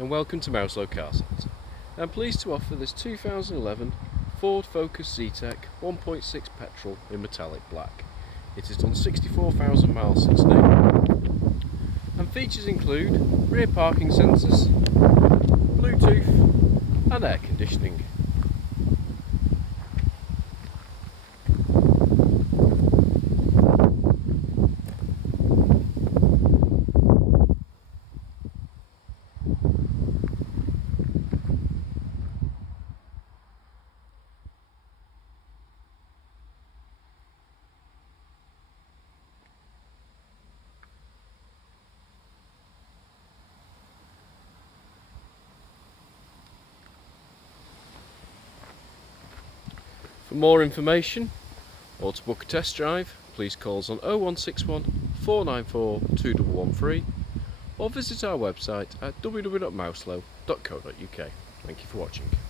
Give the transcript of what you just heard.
and welcome to Mouselow Car Centre. I'm pleased to offer this 2011 Ford Focus ZETec 1.6 petrol in metallic black. It has done 64,000 miles since new, and features include rear parking sensors, Bluetooth and air conditioning. For more information or to book a test drive, please call us on 0161 494 2113 or visit our website at www.mouselow.co.uk. Thank you for watching.